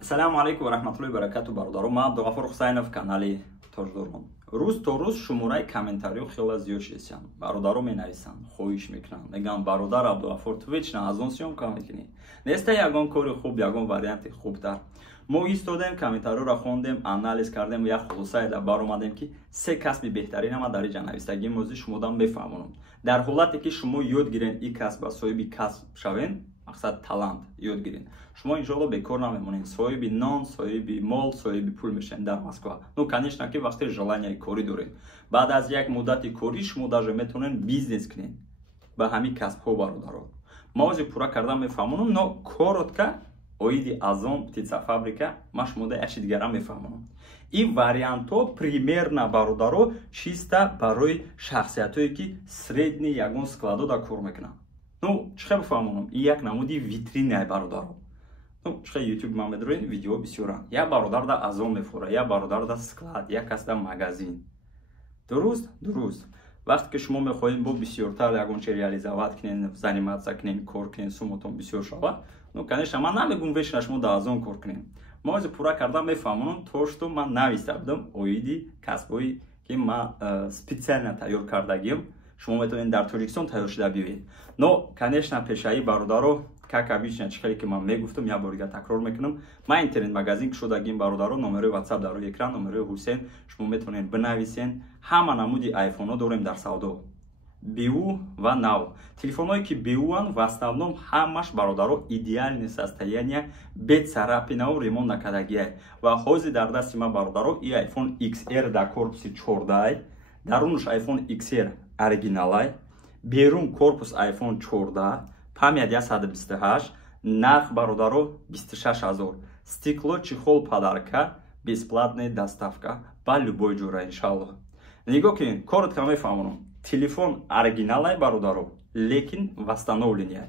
Ассалому алейкум ва рахматуллоҳи ва баракату бародаро. Ман Абдуғафур Хусайнов, канали Тоҷдормон. Рӯз то рӯз шумораи комментариҳо хеле зиёд шидам. Бародаро менависанд, хоҳиш мекунанд. Мегӯянд бародар Абдуғафур, ту вечна аз он сёмка мекунӣ. Неста ягон кори хуб, ягон варианти хубтар. Мо истодем, комментариҳоро хондем, анализ кардем, як хулосае дар баромадем ки се касби беҳтарина ма дар инҷа навистагии мавзӯи шумодан мефаҳмонам. Дар ҳолате ки шумо ёд гирен ин касб ва соҳиби касб шавен, мақсад талант ёд гирен. Шумо иншоалло бекор намемонед, соҳиби нон, соҳиби мол, соҳиби пул мешавед дар Москва. Ну, конечно ки вақте желанияи корӣ доред. Баъд аз як муддати корӣ шумо даже метавонед бизнес кунед ба ҳамин касбҳо, бародаро. Мавзӯи пурра карда мефаҳмонам, но коротка оиди аз он птицафабрика ма шумода як чиз дигара мефаҳмонам. Ин вариантҳо примерно, бародаро, чиста барои шахсиятое ки средни ягон складода кор мекунанд. Ну, чихе бифаҳмонам, ин як намуди витринае, бародаро. Ну, чихе YouTube ма медоред, видео бисёранд. Як бародар да азон мефурад, як бародар да склад, як кас да магазин. Дуруст? Дуруст. Вақте ки шумо мехоҳед бо бисёртар ягон чиз реализоват кунед, заниматсия кунед, кор кунед, суматон бисёр шавад. Ну, конечно, ман намегӯям вешна шумо да азон кор кунед. Мавзӯи пурра карда мефаҳмонам, то што ман нависта будам оиди касбҳои ки ман специально тайёр кардагиам. Шумо метавонед дар Тоҷикистон тайёр шуда биёед. Но, конечно, пешаи бародаро, как обычно, чихеле ки ман мегуфтам, як бор дига такрор мекунам. Ман интернет-магазин кушодагим, бародаро, номерои WhatsApp дар рӯи экран, номерои Ҳусейн, шумо метавонед бинависед. Ҳама намуди айфонҳо дорем дар савдо. БУ ва нав. Телефонҳое ки БУ-ан, в основном ҳамаш, бародаро, идеальное состояние, без царапинаву ремонт накардагие. Ва ҳозир дар дасти ман, бародаро, и iPhone XR дар корпуси 14, дарунаш iPhone XR оригиналай, берун корпус iPhone 14, память 128, нарх, бародаро, 26 000. Стекло, чехол, подарка, бесплатная доставка по любой ҷура, иншаллоҳ. Нигоҳ кунед, коротко мефаҳмонам. Телефон оригиналай, бародаро, лекин восстановление.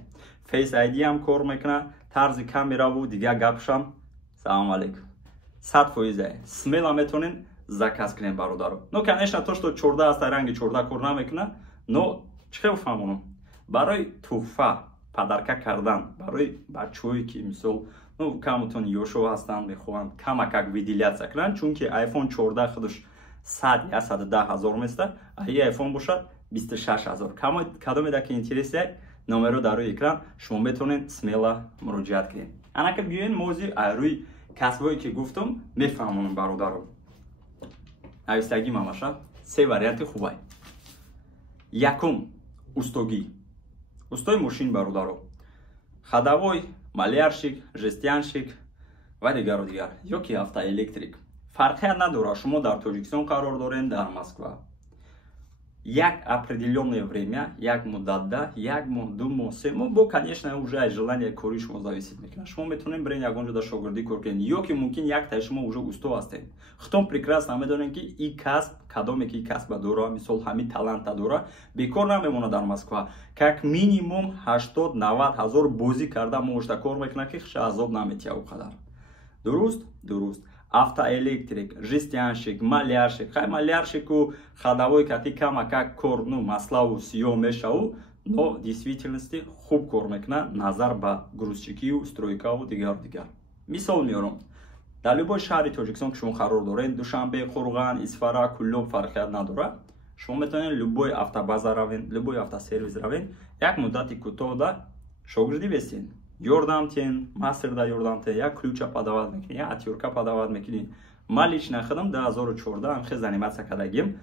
Face ID ҳам кор мекунад, тарзи камераву дига гапшам. Салому алейкум. 100% смело метавонед заказ кунед, бародаро. Ну, конечно, то, что 14 аст, ранги 14 кор намекунад, но чихе бифаҳмонам. Барои туҳфа падарка кардан, барои бачаҳое ки мисол, ну, камутон ёшо ҳастанд, мехоҳанд камакак видилятсия кунанд, чунки iPhone 14 худаш 100-110 000 места, а и iPhone бошад 26 000. Кадомеда ки интересия, номеро дар рӯи экран, шумо метавонед смело муроҷиат кунед. Анака биёед мавзӯи рӯи касбҳое ки гуфтам мефаҳмонам, бародаро. Навистагӣ мамаша се варианти хубай. Якум, устогӣ. Устои мошин, бародаро. Ходовой, малярщик, жестянщик ва дигару дигар. Ё ки автоэлектрик. Фарқе надорад, шумо дар Тоҷикистон қарор доред, дар Москва. Як определённое время, як муддатда, як моҳ, 2 моҳ, 3 моҳ, бо, конечно, уже желание кори шумо зависит мекунад. Шумо метавонед биред ягон ҷода шогирдӣ кор кунед, ё ки мумкин як таи шумо уже усто ҳастед. Хитон прекрасно медонед ки ин касб, кадоме ки касба дора, мисол ҳамин таланта дора, бекор намемонад дар Москва. Как минимум 80-90 000 бозӣ карда мошта кор мекунад ки хиша азоб наметия у қадар. Дуруст? Дуруст. Автоэлектрик, жестянщик, малярщик. Хай малярщику ходовой кати камакак кор, ну, маславу сиё мешаву, но в действительности хуб кор мекунад, назар ба грузчикию, стройкаву дигару дигар. Мисол меорам. Дар любой шаҳри Тоҷикистон ки шумо қарор доред, Душанбе, Қурған, Исфара, куллум фарқият надорад, шумо метавонед любой автобаза равед, любой автосервис равед, як муддати кӯтоҳ да шогирдӣ бесед. Ёрдамтен, мастер да ёрдамтен, як ключа подават мекунед, як отёрка подават мекунед. Ман лично худам 2014 ҳамхел заниматсия кардагим,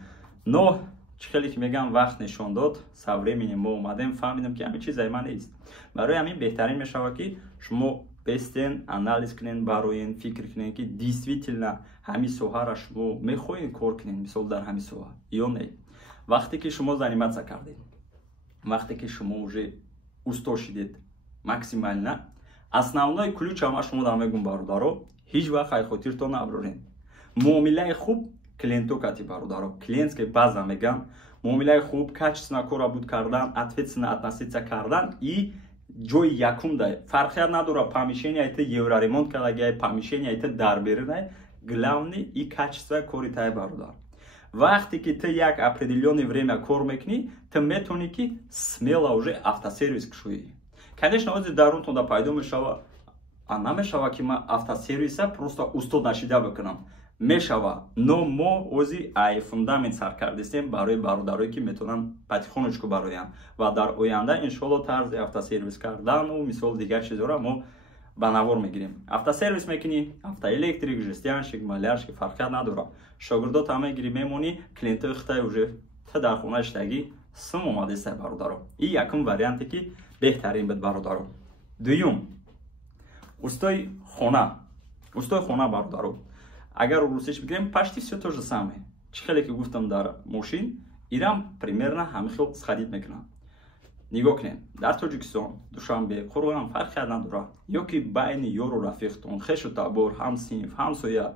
но чихеле ки мегӯям вақт нишон дод, со временем мо омадем, фаҳмидам ки ҳамин чиз айман нест. Барои ҳамин беҳтарин мешавад ки шумо бестен, анализ кунед, бароен фикр кунед ки действительно ҳамин соҳаро шумо мехоҳед кор кунед, мисол дар ҳамин соҳа ё не. Вақте ки шумо заниматсия кардед, вақте ки шумо уже усто шидед, максимально основной ключ ама шумо да мегӯям, бародаро, ҳеҷ вақт хайхотиртон наброред. муомилаи хуб клиентҳо кати, бародаро, клиентская база мегӯям, муомилаи хуб, качественно кора буд кардан, ответственно относиться кардан и ҷои якум да. Фарқият надорад помещение айта евроремонт кардагия, помещение айта дарберина, главный и качество кори тай, бародар. Вақте ки ты як определённое время кор мекунӣ, ты метавонӣ ки смело уже автосервис кушоӣ. Конечно, ҳозир дарунтон да пайдо мешавад намешава ки ман автосервиса просто устод нашида бикунам. Мешава, но мо ози ай фундамент сар кардистем барои бародарое ки метавонанд патихоночку бароянд ва дар оянда иншоалло тарзи автосервис кардану мисол дигар чизора мо ба навор мегирем. Автосервис мекунӣ, автоэлектрик, жестянщик, малярщик фарқият надорад. Шогирдот ҳама гирӣ мемонӣ, клиентои хитай уже та дар хона иштагӣ сум омадистай бародаро. И якум варианте ки беҳтарин буд бародаро. Дуюм, устои хона. Устои хона бародаро. Агар русиш бигирем, почти все то же самое. Чихеле ки гуфтам дар мошин, ирам примерно ҳамин хел схадид мекунам. нигоҳ кунед, дар Тоҷикистон, Душанбе, Қурғон фарқият надорад. Ёки байни ёру рафиқтон, хешу табор, ҳамсинф, ҳамсоя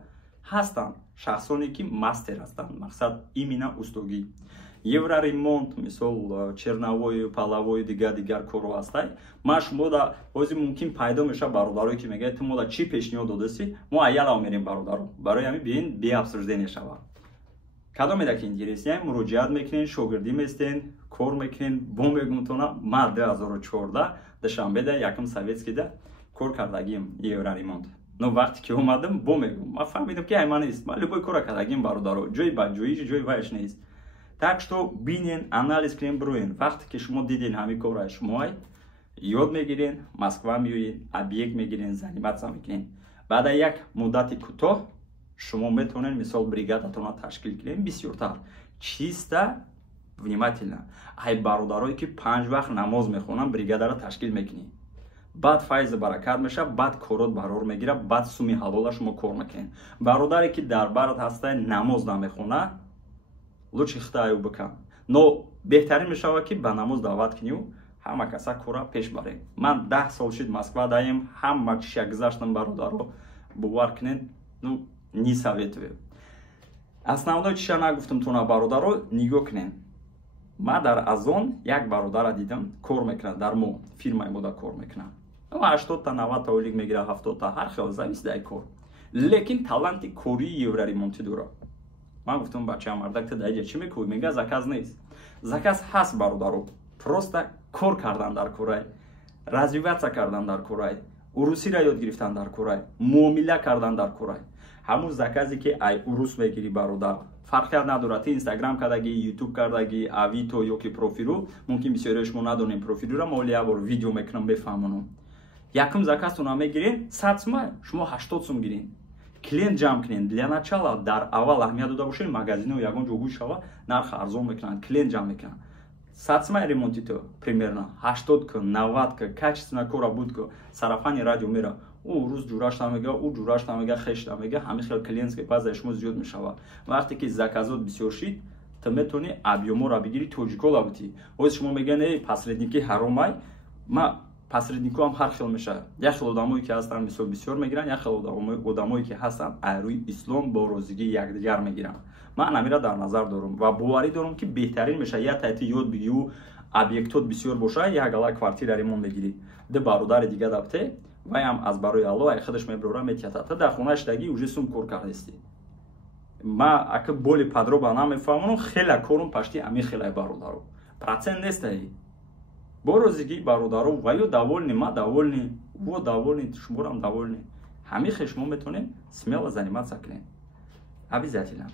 ҳастанд шахсоне ки мастер ҳастанд. Мақсад именно устогӣ. Евроремонт, мисол черновой, половой, дигар кору ҳастай. Ма шумо да бози мумкин пайдо меша бародарое ки мегӯяд ту мода чӣ пешниҳод додаси? Мо аяла мерем бародаро. Барои ҳамин биин беобсуждение шавад. Кадом еда ки интересияй муроҷиат мекунен, шогирдӣ местен, кор мекунен, бо мегумтона ма 2014 душанбеда якум советскида кор кардагим евроремонт. Но вақте ки омадам бо мегум, ма фаҳмидам ки айман нест. Ма любой кора кардагим бародаро. Ҷои баҷоиш, ҷои вайш нест. Так что бинен, анализ кунен, бироен. Вақте ки шумо диден ҳамин кора шумоай, ёд мегирен, Москва меоен, объект мегирен, заниматся мекунен. Баъда як муддати кӯтоҳ шумо метавонед мисол бригадатона ташкил кунед бисёртар. Чисто внимательно. Ай бародарое ки 5 вақт намоз мехонанд, бригадара ташкил мекунед. Баъд файзу баракат меша, баъд корот барор мегира, баъд суми ҳалола шумо кор мекунед. Бародаре ки дар барат ҳастай намоз намехона, лучше хитаю бикан. Но беҳтарин мешавад ки ба намоз даъват кунию, ҳама каса кора пеш барем. Ман 10 сол шуд Москва даем, ҳама чиша гузаштам бародаро бовар кунед, ну не советую. Основное чиша нагуфтам тона бародаро, нигоҳ кунед. Ма дар азон як бародара дидам, кор мекунад дар мо, фирмаи мода кор мекунад. 80 та 90 та ойлик мегира, 70 та ҳар хел зависи дар кор. Лекин таланти кории евроремонтӣ дорад. Ман гуфтам бачаам мардак та даиҷа чӣ мекунӣ? Мега заказ нест. Заказ ҳаст бародаро. Просто кор кардан дар корай, развиваться кардан дар корай, урусиро ёд гирифтан дар корай, муомила кардан дар корай. ҳамун заказе ки ай урус мегирӣ бародар, фарқият надорад. Ти инстаграм кардагӣ, ютуб кардагӣ, авито ёки профилу, мумкин бисёре шумо надонем профилура, мо оли ябор видео мекунам бефаҳмонам. Якум заказтона мегирен 100 сум, шумо 80 сум гирен. Клиент ҷамъ кунен. Для начала дар аввал аҳамият дода бошед, магазино ягон ҷогӯ шава, нарх арзон мекунанд, клиент ҷамъ мекунанд. 100 сум ремонти то примерно 80 ку, 90 ку, качественно кора буд ку, сарафани радио мера. рӯз ҷураш намега, ҷураш намега, хеш намега, ҳамин хел клиентская базаи шумо зиёд мешавад. Вақте ки заказот бисёр шид, ту метавонӣ объёморо бигирӣ, тоҷикола бутӣ. Ҳоз шумо мегӯянд эй посредники ҳаромай, ма посредникам ҳар хел мешавад. Як хел одамое ки ҳастанд мисол бисёр мегиранд, як хел одамое ки ҳастанд аз рӯи ислом бо розигӣ якдигар мегиранд. Ман амира дар назар дорам ва боварӣ дорам ки беҳтарин мешавад як тайти ёд бигирӣ, объектот бисёр бошад, як ала квартира ремонт мегирӣ. Ду бародари дига дабте ваям аз барои Аллоҳ ай худаш меброра метиҳад. Та дар хона иштагӣ уже сум кор кардасти. Ма ака боли подробно намефаҳмонам, хела корум пашти ами хелай бародаро. Процент нестай. Бо розигӣ бародаро ва ё довольни, ма довольни, во довольни, шуморам довольни. Ҳамин хел шумо метавонед смело заниматься кунед. Обязательно.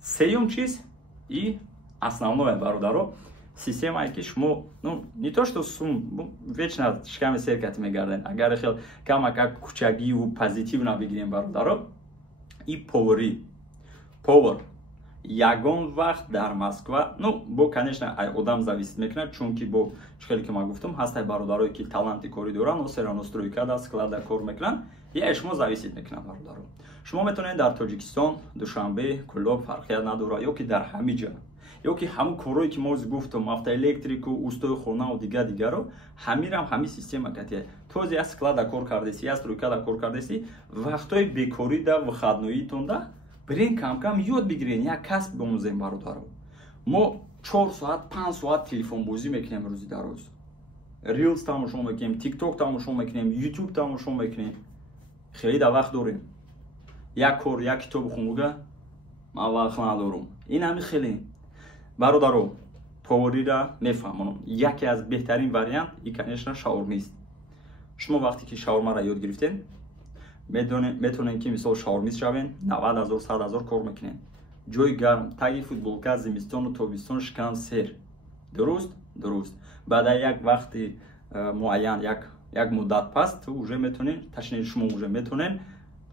Сеюм чиз и основное бародаро, системае ки шумо, ну не то что сум вечно шиками серкати мегарден. Агар хел камака кучагиву позитивно бигирем бародаро, и повари. Повар. Ягон вақт дар Москва, ну бо конечно ай одам зависит мекунад, чунки бо чхеле ки ман гуфтам ҳастай бародарое ки таланти кори доранд, осера настройка да склада кор мекунанд, я шумо зависит мекунад бародаро. Шумо метавонед дар Тоҷикистон, Душанбе, Кӯлоб фарқият надорад, ёки дар ҳамин ҷо, ёки ҳамун корое ки мо гуфтам, автоэлектрику, устои хонаву дигаро, ҳамирам ҳамин система катия. Този аз склада кор кардаси, аз стройкада кор кардаси, вақтои бекорида выходноитонда бирен кам-кам ёд бигирен, як касб бомӯзем бародаро. Мо 4 соат, 5 соат телефонбозӣ мекунем рӯзи дароз. Reels тамошо мекунем, TikTok тамошо мекунем, YouTube тамошо мекунем. Хеле да вақт дорем. Як кор, як китоб хунуга, ман вақт надорам. Ин ҳами хеле. Бародаро, поварира мефаҳмонам. Яке аз беҳтарин вариант и конечно шаурмист. Шумо вақте ки шаурмаро ёд гирифтен, метонен ки мисол шаурмист шавен 90,000 100,000 кор мекунен. ҷои гарм таги футболка зимистону тобистон шикан сер. дуруст баъда як вақти муайян як муддат пас ту уже метонен ташнин шумо уже метонен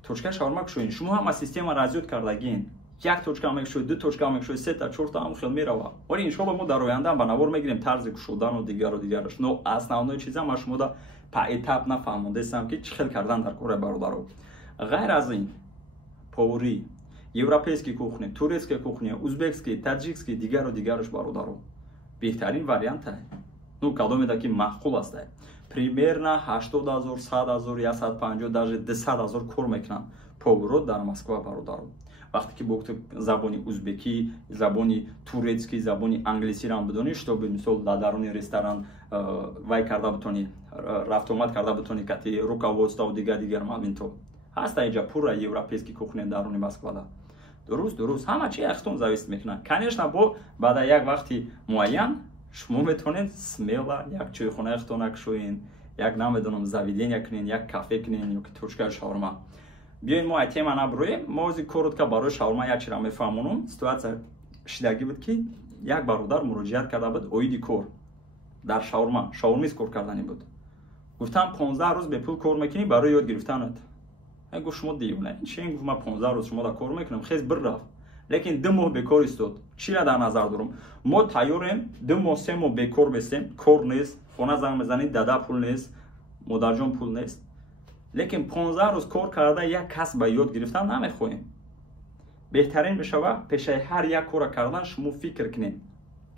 точка шаурма кушоен. Шумо ҳама система разъёд кардагин. Як точка мекушоед, ду точка мекушоед, се та чорта ҳам хел мерава. Оре иншолло мо дар оянда ба навор мегирем тарзи кушодану дигараш. Но основной чиза ма шумо да поэтап нафаҳмондесам ки чӣ хел кардан дар кори бародаро. Ғайр аз ин поварӣ, европейский кухня, турецкая кухня, узбекский, таҷикский, дигараш бародаро. Беҳтарин вариант ну кадомеда ки маъқул аст. Примерно 80,000, 100,000, 150, даже 200,000 кор мекунанд поваро дар Москва бародаро. вақте ки бо забони узбекӣ, забони турецкӣ, забони англисиро бидонӣ, чтобы мисол дар даруни ресторан вай карда бутонӣ, рафтомад карда бутонӣ кати руководство дигар моментҳо. ҳаст инҷа пурра европейский кухня даруни Москвада. Дуруст, ҳама чи яхтон зависит мекунад. Конечно, бо баъда як вақти муайян шумо метавонед смело як чойхона яхтона кушоед, як намедонам заведения кунед, як кафе кунед, ёки точка шаурма. Биёед мо ай тема наброем. мо ози коротко барои шаурма як чиро мефаҳмонам. Ситуация шидагӣ буд ки як бародар муроҷиат карда буд оиди кор дар шаурмист кор кардани буд. Гуфтам 15 рӯз бепул кор мекунӣ барои ёд гирифтанат. Гуфт шумо дивона, чин гуфт ма 15 рӯз шумо да кор мекунам, хез бир рафт. Лекин 2 моҳ бекор истод. Чиро дар назар дорам? Мо тайёрем 2 моҳ 3 моҳ бекор бесем, кор нест, хона занг мезанӣ, дада пул нест, модарҷон пул нест. Лекин 15 рӯз кор карда як касб ба ёд гирифтан намехоҳем. Беҳтарин мешава пешаи ҳар як кора кардан шумо фикр кунед.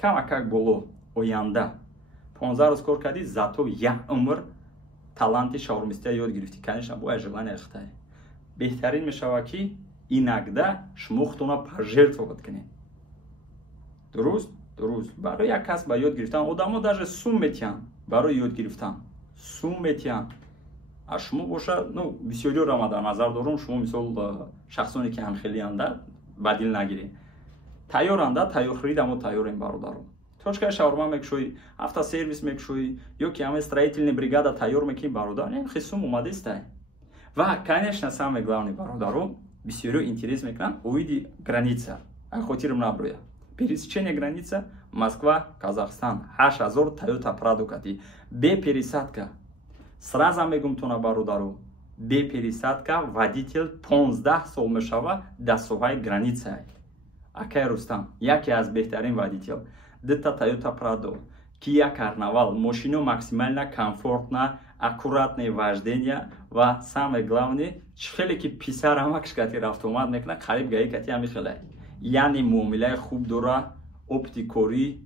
Камакак боло оянда 15 рӯз кор кардӣ, зато як умр таланти шаурмистия ёд гирифтӣ. Конечно, бо желание хитай. Беҳтарин мешава ки инагда шумо худтона пожертвовать кунед. Дуруст? Барои як касб ба ёд гирифтан одамо даже сум метиҳанд барои ёд гирифтан. Сум метиҳанд. А шумо боша, ну бисёриёро ма дар назар дорам, шумо мисол шахсоне ки анхелианда бадил нагиред. Тайёранда, тайёрхирида мо тайёрем бародаро. Точка шаурма мекушои, автосервис мекушои, ёки ҳама строительная бригада тайёр мекунӣ бародар, не хисум омадеста. Ва, конечно, самое главное бародаро, бисёриё интерес мекунанд оиди граница. А хотирам наброя. Пересечение граница Москва, Казахстан, 8000 Toyota Prado кати. Бе пересадка. Сразу мегум тона бародаро. Бе пересадка водитель 15 сол мешава да соҳаи граница. Акай Рустам, яке аз беҳтарин водитель. Дета Toyota Prado, Kia Carnival, машина максимально комфортна, аккуратное вождение ва самое главное, хеле ки писарамакш кати автомат мекна, қариб гаи кати ами хеле. Яъни муомилаи хуб дора, опти корӣ,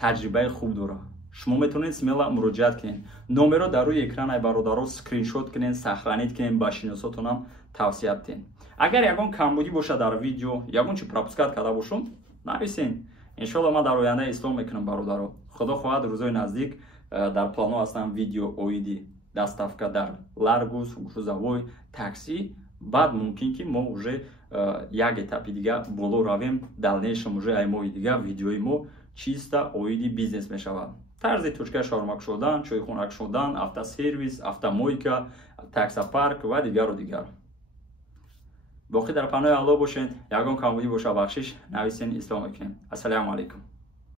таҷрибаи хуб дора. Шумо метавонед смело муроҷиат кунед. Номеро дар рӯи экрани бародаро скриншот кунед, сахранид кунед, ба шиносотонам тавсия дидед. Агар ягон камбудӣ бошад дар видео, ягон чи пропускат карда бошам, нависед. Иншолло ма дар оянда ислом мекунам бародаро. Худо хоҳад рӯзои наздик дар плано ҳастам видео оиди доставка дар Ларгус, грузовой, такси. Баъд мумкин ки мо уже як этапи дига боло равем, дальнейшем уже ай моҳи дига видеои мо чисто оиди бизнес мешавад. Тарзи точка шаурма кушодан, чойхона кушодан, автосервис, автомойка, таксопарк ва дигару дигар. боқӣ дар панои Аллоҳ бошед. Ягон камбудӣ боша бахшиш нависен, ислом мекунем. Ассалому алайкум.